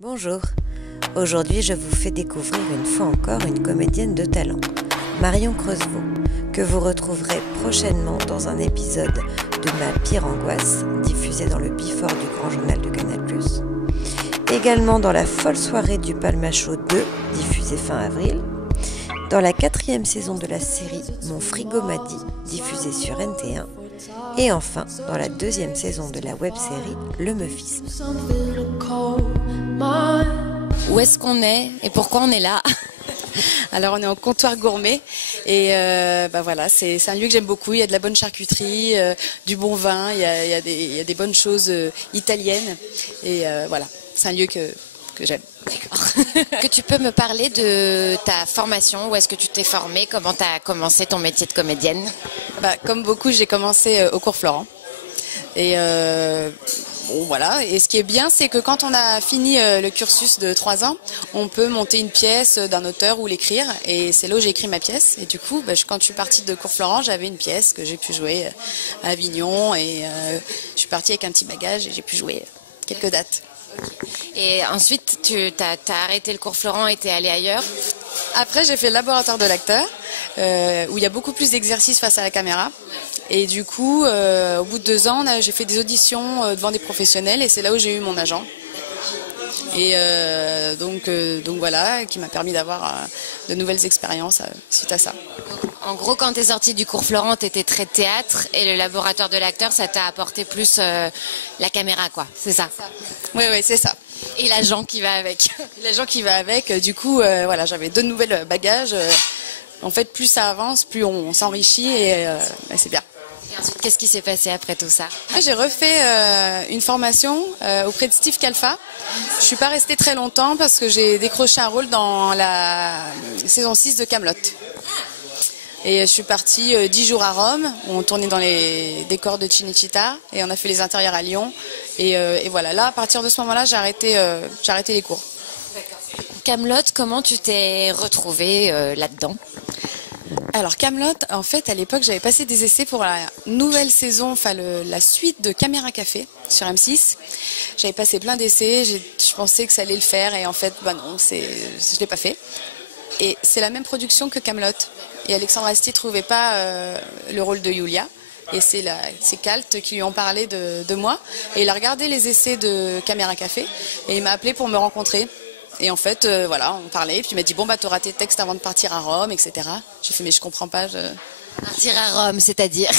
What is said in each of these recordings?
Bonjour, aujourd'hui je vous fais découvrir une fois encore une comédienne de talent, Marion Creusevaux, que vous retrouverez prochainement dans un épisode de Ma pire angoisse, diffusé dans le Before du Grand Journal de Canal+, également dans la folle soirée du Palmacho 2, diffusée fin avril, dans la 4e saison de la série Mon frigo m'a dit, diffusée sur NT1, et enfin dans la 2e saison de la web-série Le Meufisme. Où est-ce qu'on est et pourquoi on est là? Alors on est en comptoir gourmet et voilà, c'est un lieu que j'aime beaucoup. Il y a de la bonne charcuterie, du bon vin, il y a des bonnes choses italiennes et voilà, c'est un lieu que j'aime. Que tu peux me parler de ta formation, où est-ce que tu t'es formée, comment tu as commencé ton métier de comédienne? Comme beaucoup, j'ai commencé au cours Florent et bon, voilà. Et ce qui est bien, c'est que quand on a fini le cursus de 3 ans, on peut monter une pièce d'un auteur ou l'écrire. Et c'est là où j'ai écrit ma pièce. Et du coup, quand je suis partie de Cours Florent, j'avais une pièce que j'ai pu jouer à Avignon. Et je suis partie avec un petit bagage et j'ai pu jouer quelques dates. Et ensuite, tu as arrêté le cours Florent et t'es allée ailleurs? Après, j'ai fait le laboratoire de l'acteur, où il y a beaucoup plus d'exercices face à la caméra. Et du coup, au bout de 2 ans, j'ai fait des auditions devant des professionnels et c'est là où j'ai eu mon agent. Et donc voilà, qui m'a permis d'avoir de nouvelles expériences suite à ça. En gros, quand tu es sortie du cours Florent, tu étais très théâtre et le laboratoire de l'acteur, ça t'a apporté plus la caméra, quoi. C'est ça? Oui, c'est ça. Et l'agent qui va avec. L'agent qui va avec, du coup, voilà, j'avais 2 nouvelles bagages. En fait, plus ça avance, plus on s'enrichit et c'est bien. Et ensuite, qu'est-ce qui s'est passé après tout ça? J'ai refait une formation auprès de Steve Calfa. Je suis pas restée très longtemps parce que j'ai décroché un rôle dans la saison 6 de Kaamelott. Et je suis partie 10 jours à Rome, où on tournait dans les décors de Cinecittà et on a fait les intérieurs à Lyon. Et voilà, là, à partir de ce moment-là, j'ai arrêté les cours. Kaamelott, comment tu t'es retrouvée là-dedans? Alors Kaamelott, en fait, à l'époque, j'avais passé des essais pour la nouvelle saison, la suite de Caméra Café sur M6. J'avais passé plein d'essais, je pensais que ça allait le faire et en fait, non, je l'ai pas fait. Et c'est la même production que Kaamelott. Et Alexandre Astier trouvait pas le rôle de Julia. Et c'est Calt qui lui ont parlé de moi. Et il a regardé les essais de Caméra Café et il m'a appelé pour me rencontrer. Et en fait, voilà, on parlait, puis il m'a dit, t'auras tes textes avant de partir à Rome, etc. J'ai fait, mais je comprends pas. Partir à Rome, c'est-à-dire?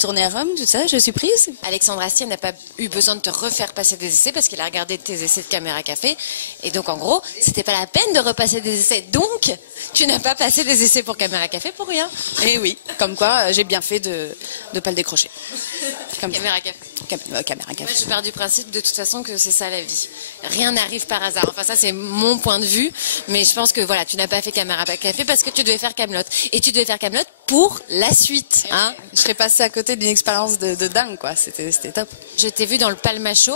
Tourner à Rome, tout ça, je suis prise. Alexandre Astier n'a pas eu besoin de te refaire passer des essais parce qu'il a regardé tes essais de Caméra Café. Et donc, en gros, c'était pas la peine de repasser des essais. Donc, tu n'as pas passé des essais pour Caméra Café pour rien. Et oui, comme quoi, j'ai bien fait de ne pas le décrocher. Caméra Café. Caméra Café. Moi, je pars du principe de toute façon que c'est ça la vie. Rien n'arrive par hasard. Enfin, ça, c'est mon point de vue. Mais je pense que voilà, tu n'as pas fait Caméra Café parce que tu devais faire Kaamelott. Et tu devais faire Kaamelott pour la suite. Hein. Je serais passée à côté d'une expérience de dingue, quoi. C'était top. Je t'ai vu dans le Palmacho.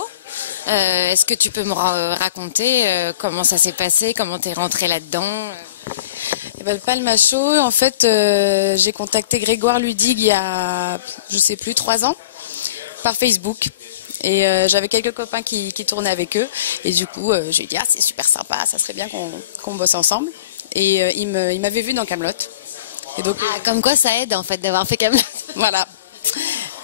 Est-ce que tu peux me raconter comment ça s'est passé, comment t'es rentrée là-dedans? Le Palmacho, en fait, j'ai contacté Grégoire Ludig il y a, je sais plus, 3 ans, par Facebook. Et j'avais quelques copains qui tournaient avec eux. Et du coup, je lui ai dit, c'est super sympa, ça serait bien qu'on bosse ensemble. Et il m'avait vu dans Kaamelott. Et donc, comme quoi ça aide en fait d'avoir fait Kaamelott. Voilà.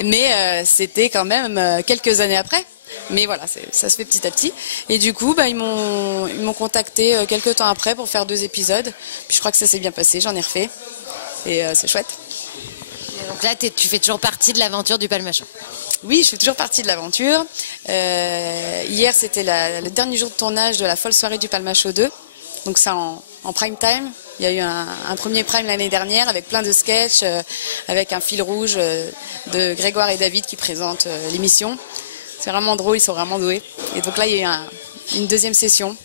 Mais c'était quand même quelques années après. Mais voilà, ça se fait petit à petit. Et du coup, ils m'ont contacté quelques temps après pour faire 2 épisodes. Puis je crois que ça s'est bien passé, j'en ai refait. Et c'est chouette. Et donc là, tu fais toujours partie de l'aventure du Palmacho. Oui, je fais toujours partie de l'aventure. Hier, c'était le dernier jour de tournage de la folle soirée du Palmacho 2. Donc c'est en prime time. Il y a eu un premier prime l'année dernière avec plein de sketchs, avec un fil rouge de Grégoire et David qui présentent l'émission. C'est vraiment drôle, ils sont vraiment doués. Et donc là, il y a eu une 2e session.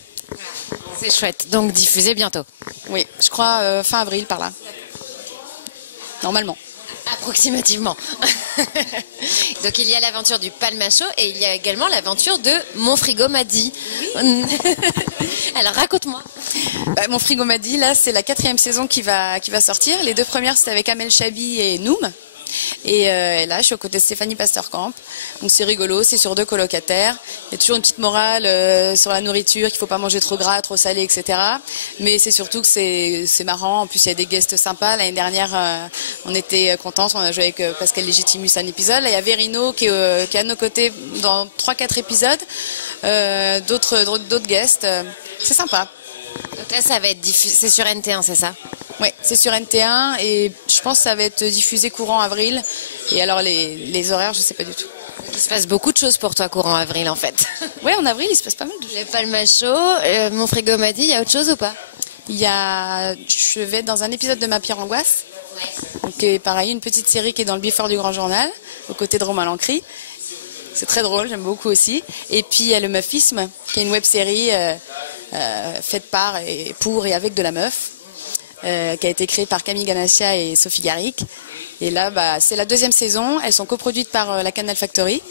C'est chouette. Donc diffusé bientôt. Oui, je crois fin avril par là. Normalement. Approximativement. Donc il y a l'aventure du Palmacho et il y a également l'aventure de Mon frigo m'a dit. Oui. Alors raconte-moi. Mon frigo m'a dit, là c'est la 4e saison qui va sortir. Les 2 premières c'était avec Amel Chabi et Noum. Et là, je suis aux côtés de Stéphanie Pasterkamp. Donc c'est rigolo, c'est sur 2 colocataires. Il y a toujours une petite morale sur la nourriture, qu'il faut pas manger trop gras, trop salé, etc. Mais c'est surtout que c'est marrant. En plus, il y a des guests sympas. L'année dernière, on était contents. On a joué avec Pascal Légitimus un épisode. Là, il y a Verino qui est à nos côtés dans 3-4 épisodes. D'autres guests. C'est sympa. Donc là, ça va être diffusé. C'est sur NT1, c'est ça? Oui, c'est sur NT1 et je pense que ça va être diffusé courant avril. Et alors les horaires, je sais pas du tout. Il se passe beaucoup de choses pour toi courant avril en fait. Oui, en avril, il se passe pas mal de choses. Les palmachos, mon frigo m'a dit, il y a autre chose ou pas? Je vais être dans un épisode de Ma Pire Angoisse. Donc pareil, une petite série qui est dans le Before du Grand Journal, aux côtés de Romain Lancry. C'est très drôle, j'aime beaucoup aussi. Et puis il y a le Meufisme, qui est une web-série faite par et pour et avec de la meuf. Qui a été créée par Camille Ganassia et Sophie Garrick. Et là, c'est la 2e saison. Elles sont coproduites par la Canal Factory.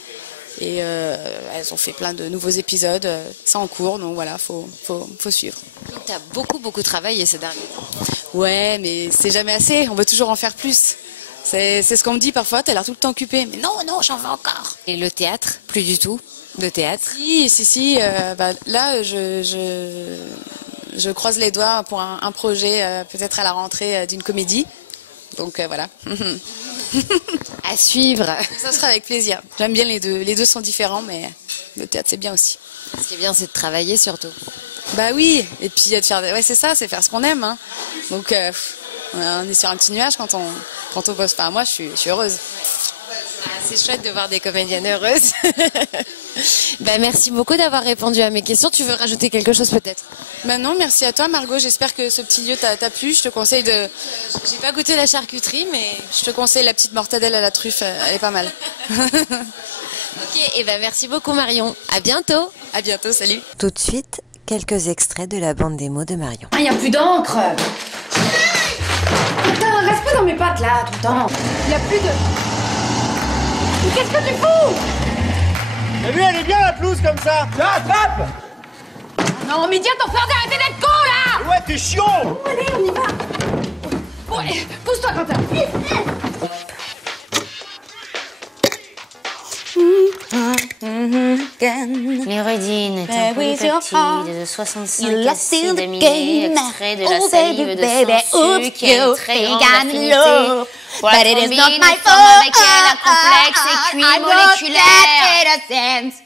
Et elles ont fait plein de nouveaux épisodes. C'est en cours, donc voilà, faut suivre. Tu as beaucoup travaillé ces derniers temps. Ouais, mais c'est jamais assez. On veut toujours en faire plus. C'est ce qu'on me dit parfois. T'as l'air tout le temps occupée. Mais non, j'en veux encore. Et le théâtre, plus du tout de théâtre? Si. Là, je croise les doigts pour un projet, peut-être à la rentrée d'une comédie. Donc voilà. À suivre. Ça sera avec plaisir. J'aime bien les deux. Les deux sont différents, mais le théâtre, c'est bien aussi. Ce qui est bien, c'est de travailler surtout. Bah oui. Et puis de faire. Ouais, c'est ça, c'est faire ce qu'on aime. Hein. Donc on est sur un petit nuage quand on bosse. Enfin, moi, je suis heureuse. C'est chouette de voir des comédiennes heureuses. Merci beaucoup d'avoir répondu à mes questions. Tu veux rajouter quelque chose peut-être? Non, merci à toi Margot. J'espère que ce petit lieu t'a plu. Je te conseille de... J'ai pas goûté la charcuterie, mais... Je te conseille la petite mortadelle à la truffe. Elle est pas mal. Ok, et merci beaucoup Marion. À bientôt. À bientôt, salut. Tout de suite, quelques extraits de la bande démo de Marion. Il n'y a plus d'encre. Putain, reste pas dans mes pattes là, tout le temps. Il n'y a plus de... Mais qu'est-ce que tu fous? T'as vu, elle est bien la pelouse comme ça. Tiens, attrape. Non, mais dis à ton frère d'arrêter d'être con là. Ouais, t'es chiant. Bon, allez, on y va. Bon, allez, pousse-toi, Quentin. L'Irudine est un peu petite de 65 acides aminés, extrait de la salive de sangsue qui a une très grande affinité pour la thrombine et forme avec elle un complexe équi moléculaire.